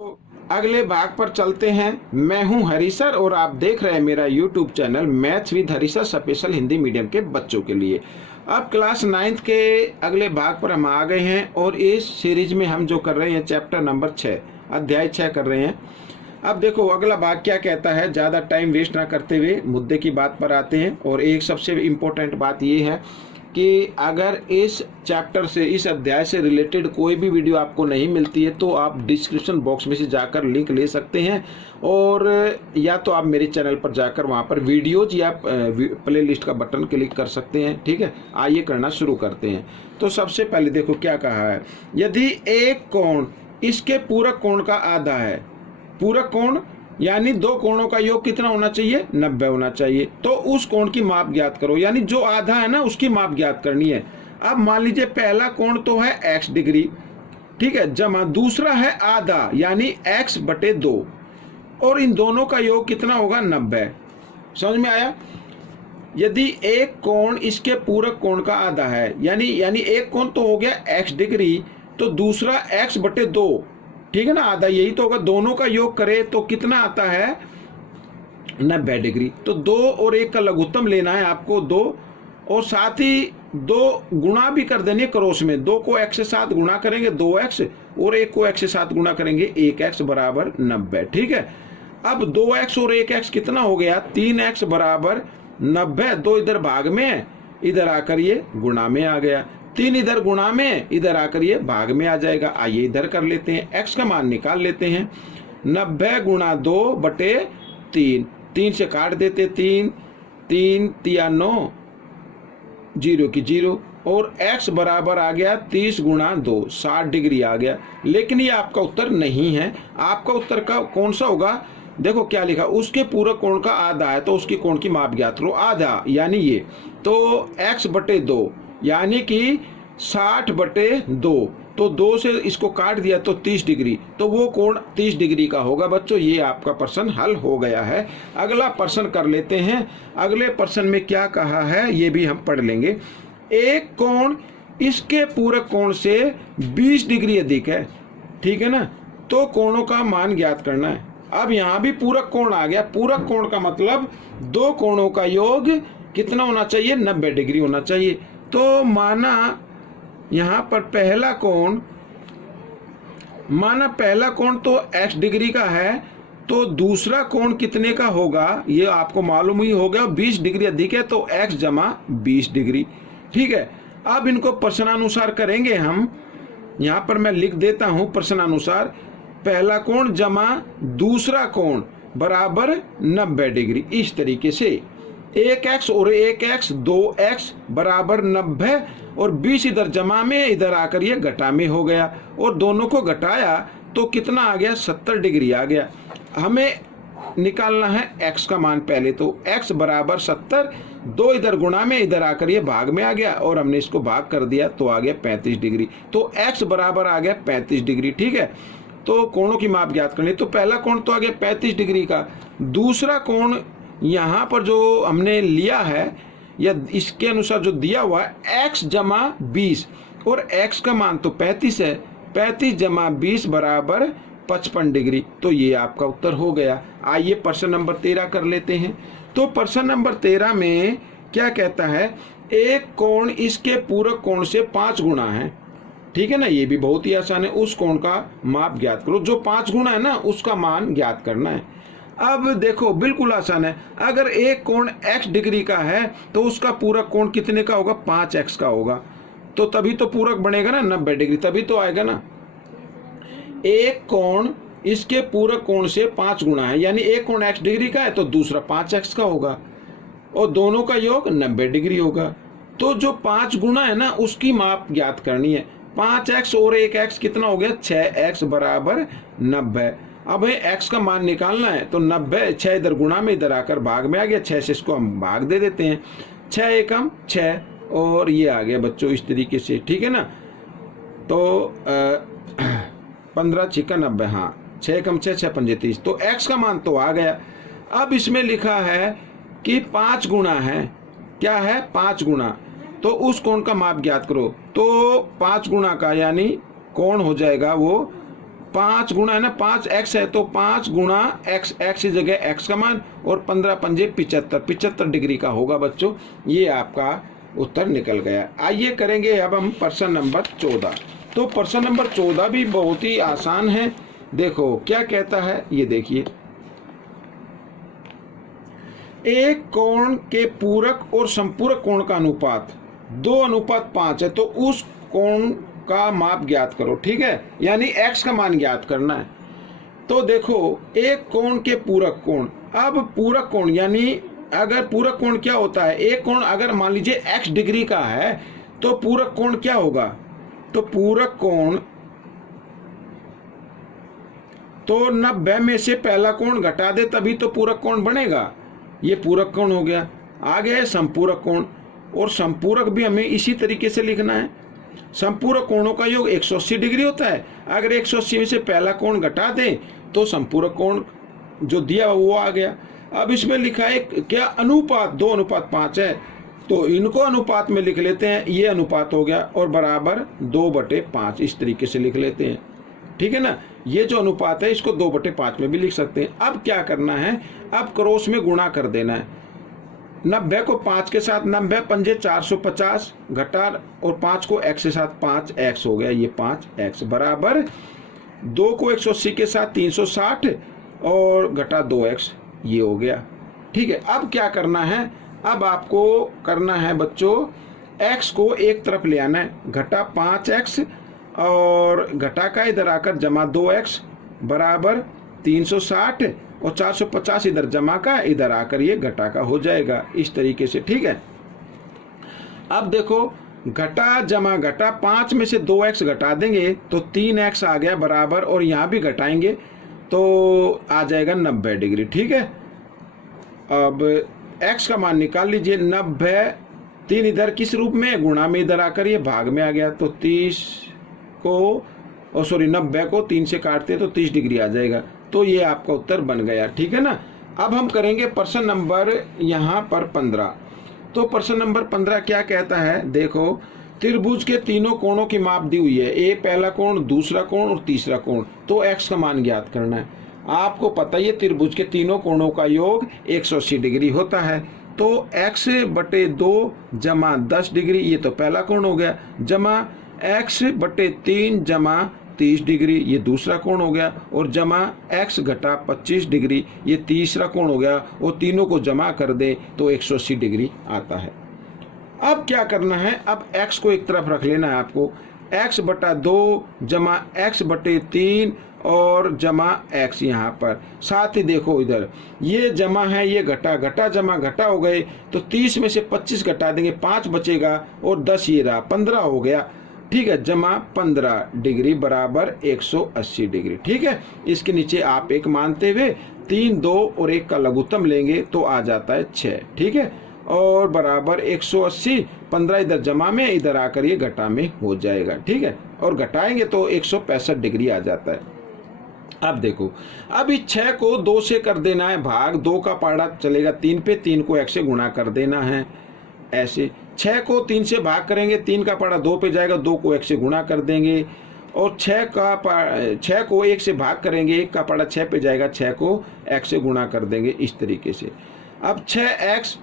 तो अगले भाग पर चलते हैं। मैं हूं हरीसर और आप देख रहे हैं मेरा YouTube channel maths with Hari sir special Hindi medium के बच्चों के लिए। अब क्लास 9th के अगले भाग पर हम आ गए हैं और इस सीरीज में हम जो कर रहे हैं चैप्टर नंबर 6 अध्याय 6 कर रहे हैं। अब देखो अगला भाग क्या कहता है, ज़्यादा टाइम वेस्ट ना करते हुए मुद्दे की बात पर आते हैं। और एक सबसे इम्पोर्टेंट बात ये है कि अगर इस चैप्टर से, इस अध्याय से रिलेटेड कोई भी वीडियो आपको नहीं मिलती है तो आप डिस्क्रिप्शन बॉक्स में से जाकर लिंक ले सकते हैं, और या तो आप मेरे चैनल पर जाकर वहां पर वीडियोज या प्ले लिस्ट का बटन क्लिक कर सकते हैं। ठीक है, आइए करना शुरू करते हैं। तो सबसे पहले देखो क्या कहा है, यदि एक कोण इसके पूरक कोण का आधा है, पूरक कोण यानी दो कोणों का योग कितना होना चाहिए, 90 होना चाहिए। तो उस कोण की माप ज्ञात करो, यानी जो आधा है ना उसकी माप ज्ञात करनी है। अब मान लीजिए पहला कोण तो है x डिग्री, ठीक है, जमा दूसरा है आधा यानी x/2, और इन दोनों का योग कितना होगा, 90। समझ में आया। यदि एक कोण इसके पूरक कोण का आधा है, यानी एक कोण तो हो गया x डिग्री, तो दूसरा x/2, ठीक है ना, आधा यही तो होगा। दोनों का योग करे तो कितना आता है, 90 डिग्री। तो 2 और 1 का लघुत्तम लेना है आपको, 2, और साथ ही 2 गुणा भी कर देनी क्रॉस में। 2 को x से 7 गुणा करेंगे 2x, और 1 को x से 7 गुणा करेंगे 1x बराबर 90। ठीक है, अब 2x और 1x कितना हो गया, 3x बराबर 90। 2 इधर भाग में, इधर आकर ये गुणा में आ गया। 3 इधर गुणा में, इधर आकर ये भाग में आ जाएगा। आइए इधर कर लेते हैं, x का मान निकाल लेते हैं। 90 गुणा 2/3, 3 से काट देते, 3 3 तिया 9, 0 की 0, और x बराबर आ गया 30 गुणा 2, 60 डिग्री आ गया। लेकिन ये आपका उत्तर नहीं है। आपका उत्तर का कौन सा होगा, देखो क्या लिखा, उसके पूरक कोण का आधा है तो उसकी कोण की माप ज्ञात करो। आधा यानी ये, तो x/2 यानी कि 60/2, तो 2 से इसको काट दिया तो 30 डिग्री, तो वो कोण 30 डिग्री का होगा। बच्चों ये आपका प्रश्न हल हो गया है। अगला प्रश्न कर लेते हैं। अगले प्रश्न में क्या कहा है ये भी हम पढ़ लेंगे। एक कोण इसके पूरक कोण से 20 डिग्री अधिक है, ठीक है ना, तो कोणों का मान ज्ञात करना है। अब यहाँ भी पूरक कोण आ गया। पूरक कोण का मतलब दो कोणों का योग कितना होना चाहिए, 90 डिग्री होना चाहिए। तो माना यहाँ पर पहला कोण तो x डिग्री का है, तो दूसरा कोण कितने का होगा ये आपको मालूम ही हो गया, 20 डिग्री अधिक है तो x जमा 20 डिग्री। ठीक है, अब इनको प्रश्नानुसार करेंगे हम। यहाँ पर मैं लिख देता हूँ प्रश्नानुसार, पहला कोण जमा दूसरा कोण बराबर 90 डिग्री। इस तरीके से 1x और 1x, 2x बराबर 90, और 20 इधर जमा में, इधर आकर ये घटा में हो गया, और दोनों को घटाया तो कितना आ गया, 70 डिग्री आ गया। हमें निकालना है x का मान पहले, तो x बराबर 70, 2 इधर गुणा में, इधर आकर ये भाग में आ गया, और हमने इसको भाग कर दिया तो आ गया 35 डिग्री। तो x बराबर आ गया 35 डिग्री। ठीक है, तो कोणों की माप ज्ञात करनी। तो पहला कोण तो आ गया 35 डिग्री का, दूसरा कोण यहाँ पर जो हमने लिया है या इसके अनुसार जो दिया हुआ है x जमा 20, और x का मान तो 35 है, 35 जमा 20 बराबर 55 डिग्री। तो ये आपका उत्तर हो गया। आइए प्रश्न नंबर 13 कर लेते हैं। तो प्रश्न नंबर 13 में क्या कहता है, एक कोण इसके पूरक कोण से 5 गुना है, ठीक है ना, ये भी बहुत ही आसान है। उस कोण का माप ज्ञात करो, जो 5 गुना है ना उसका मान ज्ञात करना है। अब देखो बिल्कुल आसान है। अगर एक कोण x डिग्री का है तो उसका पूरक कोण कितने का होगा, 5x का होगा, तो तभी तो पूरक बनेगा ना 90 डिग्री, तभी तो आएगा ना। एक कोण इसके पूरक कोण से 5 गुना है, यानी एक कोण x डिग्री का है तो दूसरा 5x का होगा, और दोनों का योग 90 डिग्री होगा। तो जो 5 गुना है ना उसकी माप ज्ञात करनी है। 5x और 1x कितना हो गया, 6x बराबर 90। अब x का मान निकालना है, तो 90, 6 इधर गुणा में, इधर आकर भाग में आ गया, 6 से इसको हम भाग दे देते हैं, 6 एकम 6, और ये आ गया बच्चों इस तरीके से। ठीक है ना, तो 15 छिका 90, हाँ, 6 एकम 6, 6 पंजे 30, तो x का मान तो आ गया। अब इसमें लिखा है कि 5 गुना है, क्या है, 5 गुना, तो उस कोण का माप ज्ञात करो। तो 5 गुना का यानी कोण हो जाएगा वो 5 गुणा है ना, 5x है तो 5 गुणा x, x की जगह x का मान, और 15 पंजे 75 डिग्री का होगा बच्चों। ये आपका उत्तर निकल गया। आइए करेंगे अब हम प्रश्न नंबर 14। तो प्रश्न नंबर 14 भी बहुत ही आसान है। देखो क्या कहता है, ये देखिए, एक कोण के पूरक और संपूरक कोण का अनुपात 2:5 है, तो उस कोण का माप ज्ञात करो। ठीक है, यानी x का मान ज्ञात करना है। तो देखो, एक कोण के पूरक कोण, अब पूरक कोण यानी अगर पूरक कोण क्या होता है, एक कोण अगर मान लीजिए x डिग्री का है तो पूरक कोण क्या होगा, तो पूरक कोण तो 90 में से पहला कोण घटा दे तभी तो पूरक कोण बनेगा। ये पूरक कोण हो गया। आगे है संपूरक कोण, और संपूरक भी हमें इसी तरीके से लिखना है। संपूरक कोणों का योग 180 डिग्री होता है। अगर 180 में से पहला कोण घटा दें तो संपूरक कोण जो दिया वो आ गया। अब इसमें लिखा है क्या, अनुपात 2:5 है, तो इनको अनुपात में लिख लेते हैं। ये अनुपात हो गया और बराबर 2/5 इस तरीके से लिख लेते हैं। ठीक है ना, ये जो अनुपात है इसको 2/5 में भी लिख सकते हैं। अब क्या करना है, अब क्रॉस में गुणा कर देना है। 90 को 5 के साथ, 90 पंजे 450 घटा, और 5 को x के साथ 5x हो गया, ये 5x बराबर 2 को 180 के साथ 360 और घटा 2x, ये हो गया। ठीक है, अब क्या करना है, अब आपको करना है बच्चों, x को एक तरफ ले आना है, घटा 5x और घटा का इधर आकर जमा 2x बराबर 360 और 450 इधर जमा का, इधर आकर ये घटा का हो जाएगा इस तरीके से। ठीक है, अब देखो घटा जमा घटा, 5 में से 2x घटा देंगे तो 3x आ गया बराबर, और यहाँ भी घटाएंगे तो आ जाएगा 90 डिग्री। ठीक है, अब x का मान निकाल लीजिए। 90 3 इधर किस रूप में, गुणा में, इधर आकर ये भाग में आ गया, तो 90 को 3 से काटते तो 30 डिग्री आ जाएगा। तो ये आपका उत्तर बन गया। ठीक है ना। अब हम करेंगे प्रश्न नंबर यहाँ पर 15। तो प्रश्न नंबर 15 क्या कहता है, देखो, त्रिभुज के तीनों कोणों की माप दी हुई है, ए पहला कोण, दूसरा कोण और तीसरा कोण, तो x का मान ज्ञात करना है। आपको पता ही है त्रिभुज के तीनों कोणों का योग 180 डिग्री होता है, तो x/2 जमा 10 डिग्री, ये तो पहला कोण हो गया, जमा x/3 जमा 30 डिग्री, ये दूसरा कोण हो गया, और जमा x घटा 25 डिग्री, ये तीसरा कोण हो गया, और तीनों को जमा कर दे तो 180 डिग्री आता है। अब क्या करना है, अब x को एक तरफ रख लेना है आपको, x/2 जमा x/3 और जमा x यहाँ पर, साथ ही देखो इधर ये जमा है, ये घटा, घटा जमा घटा हो गए, तो 30 में से 25 घटा देंगे, 5 बचेगा और 10 ये रहा, 15 हो गया। ठीक है, जमा 15 डिग्री बराबर 180 डिग्री। ठीक है, इसके नीचे आप एक मानते हुए 3, 2 और 1 का लघुत्तम लेंगे तो आ जाता है 6। ठीक है, और बराबर 180, 15 इधर जमा में, इधर आकर ये घटा में हो जाएगा। ठीक है, और घटाएंगे तो 165 डिग्री आ जाता है। अब देखो, अब इस 6 को 2 से कर देना है भाग, 2 का पाड़ा चलेगा 3 पे, 3 को 1 से गुणा कर देना है। ऐसे 6 को 3 से भाग करेंगे, 3 का पाड़ा 2 पे जाएगा, 2 को 1 से गुणा कर देंगे, और 6 को 1 से भाग करेंगे, 1 का पाड़ा 6 पे जाएगा, 6 को 1 से गुणा कर देंगे इस तरीके से। अब 6x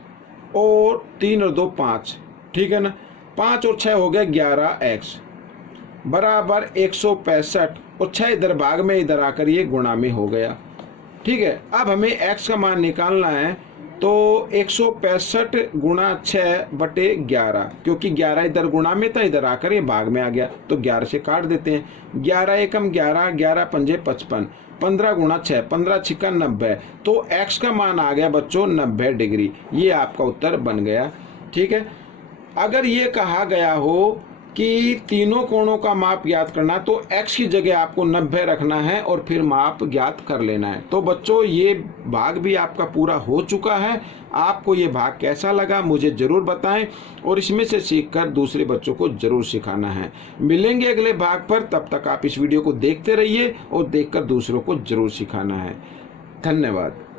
और 3 और 2 5, ठीक है ना, 5 और 6 हो गया 11x बराबर 165, और 6 इधर भाग में, इधर आकर ये गुणा में हो गया। ठीक है, अब हमें x का मान निकालना है, तो 165 गुणा 6/11, क्योंकि 11 इधर गुणा में था, इधर आकर ये भाग में आ गया, तो 11 से काट देते हैं। 11 एकम 11, 11 पंजे 55, 15 गुणा 6, 15 छिक्का 90, तो x का मान आ गया बच्चों 90 डिग्री। ये आपका उत्तर बन गया। ठीक है, अगर ये कहा गया हो कि तीनों कोणों का माप ज्ञात करना, तो x की जगह आपको 90 रखना है और फिर माप ज्ञात कर लेना है। तो बच्चों ये भाग भी आपका पूरा हो चुका है। आपको ये भाग कैसा लगा मुझे ज़रूर बताएं, और इसमें से सीखकर दूसरे बच्चों को ज़रूर सिखाना है। मिलेंगे अगले भाग पर, तब तक आप इस वीडियो को देखते रहिए और देखकर दूसरों को ज़रूर सिखाना है। धन्यवाद।